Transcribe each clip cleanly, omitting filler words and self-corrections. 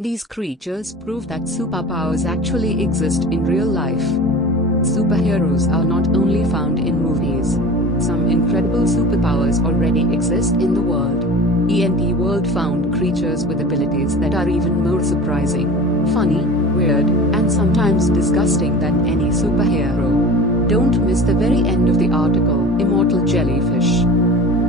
These creatures prove that superpowers actually exist in real life. Superheroes are not only found in movies. Some incredible superpowers already exist in the world. ENT World found creatures with abilities that are even more surprising, funny, weird, and sometimes disgusting than any superhero. Don't miss the very end of the article. Immortal jellyfish.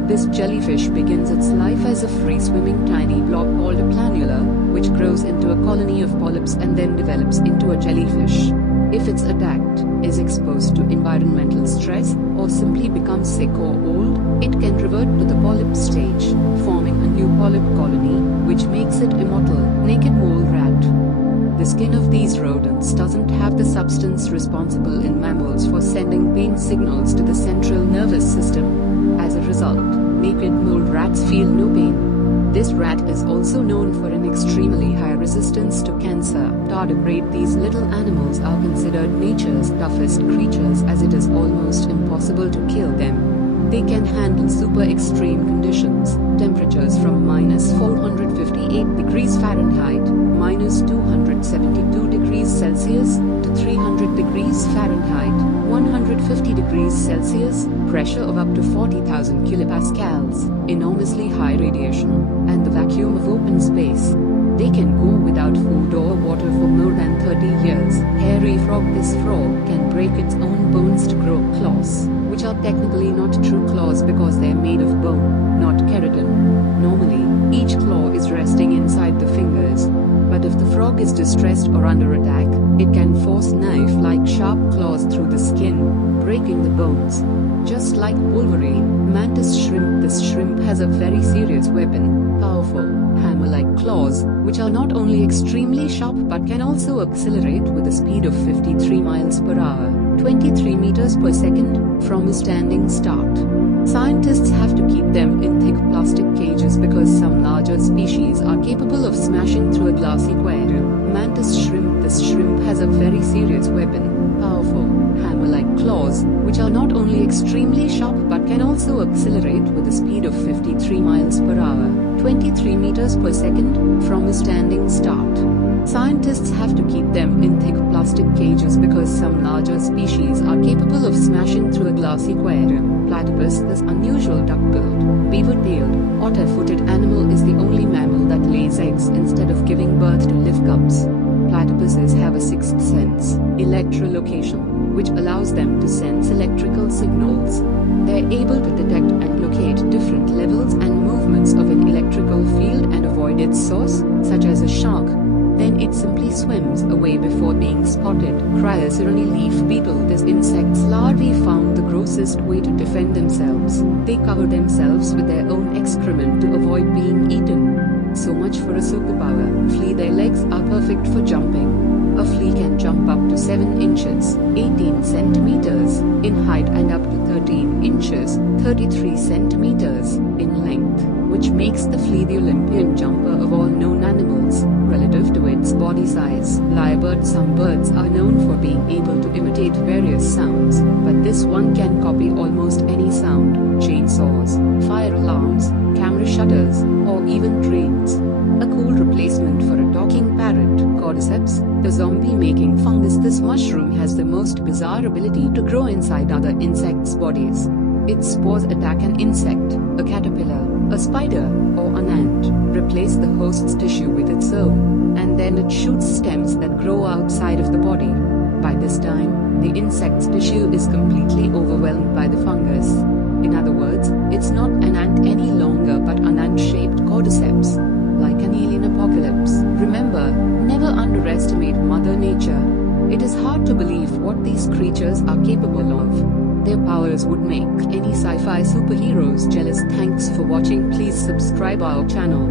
This jellyfish begins its life as a free-swimming tiny blob called a planula, which grows into a colony of polyps and then develops into a jellyfish. If it's attacked, is exposed to environmental stress, or simply becomes sick or old, it can revert to the polyp stage, forming a new polyp colony, which makes it immortal. Naked mole rat. The skin of these rodents doesn't have the substance responsible in mammals for sending pain signals to the central nervous system. As a result, naked mole rats feel no pain. This rat is also known for an extremely high resistance to cancer. Tardigrade. These little animals are considered nature's toughest creatures as it is almost impossible to kill them. They can handle super extreme conditions, temperatures from -458 degrees Fahrenheit, -272 degrees Celsius, to 300 degrees Fahrenheit, 150 degrees Celsius, pressure of up to 40,000 kilopascals, enormously high radiation, and the vacuum of open space. They can go without food or water for more than 30 years. Hairy frog. This frog can break its own bones to grow claws, which are technically not true claws because they're made of bone, not keratin. Normally, each claw is resting inside the fingers. But if the frog is distressed or under attack, it can force knife-like sharp claws through the skin, breaking the bones. Just like Wolverine. Mantis shrimp. This shrimp has a very serious weapon, powerful, hammer-like claws, which are not only extremely sharp but can also accelerate with a speed of 53 miles per hour, 23 meters per second, from a standing start. Scientists have to keep them in thick plastic cages because some larger species are capable of smashing through a glass aquarium. Mantis shrimp. This shrimp has a very serious weapon, powerful, hammer-like claws, which are not only extremely sharp but can also accelerate with a speed of 53 miles per hour, 23 meters per second, from a standing start. Scientists have to keep them in thick plastic cages because some larger species are capable of smashing through a glass aquarium. Platypus. This unusual duck-billed, beaver-tailed, otter-footed animal is the only mammal that lays eggs instead of giving birth to live cubs. Platypuses have a sixth sense, echolocation, which allows them to sense electrical signals. They're able to detect and locate different levels and movements of an electrical field and avoid its source, such as a shark. Then it simply swims away before being spotted. Cryocyrony leaf beetle. This insect's larvae found the grossest way to defend themselves. They cover themselves with their own excrement to avoid being eaten. So much for a superpower. Flea. Their legs are perfect for jumping. A flea can jump up to 7 inches, 18 centimeters, in height and up to 13 inches, 33 centimeters, in length, which makes the flea the Olympian jumper of all known animals, relative to its body size. Lyrebird. Some birds are known for being able to imitate various sounds, but this one can copy almost any sound: chainsaws, fire alarms, camera shutters, or even trains. A cool replacement for a talking parrot. Cordyceps, the zombie-making fungus. This mushroom has the most bizarre ability to grow inside other insects' bodies. Its spores attack an insect, a caterpillar, a spider, or an ant, replace the host's tissue with its own, and then it shoots stems that grow outside of the body. By this time, the insect's tissue is completely overwhelmed by the fungus. In other words, it's not an ant any longer but an ant-shaped cordyceps. Like an alien apocalypse. Remember, never underestimate Mother Nature. It is hard to believe what these creatures are capable of. Their powers would make any sci-fi superheroes jealous. Thanks for watching. Please subscribe our channel.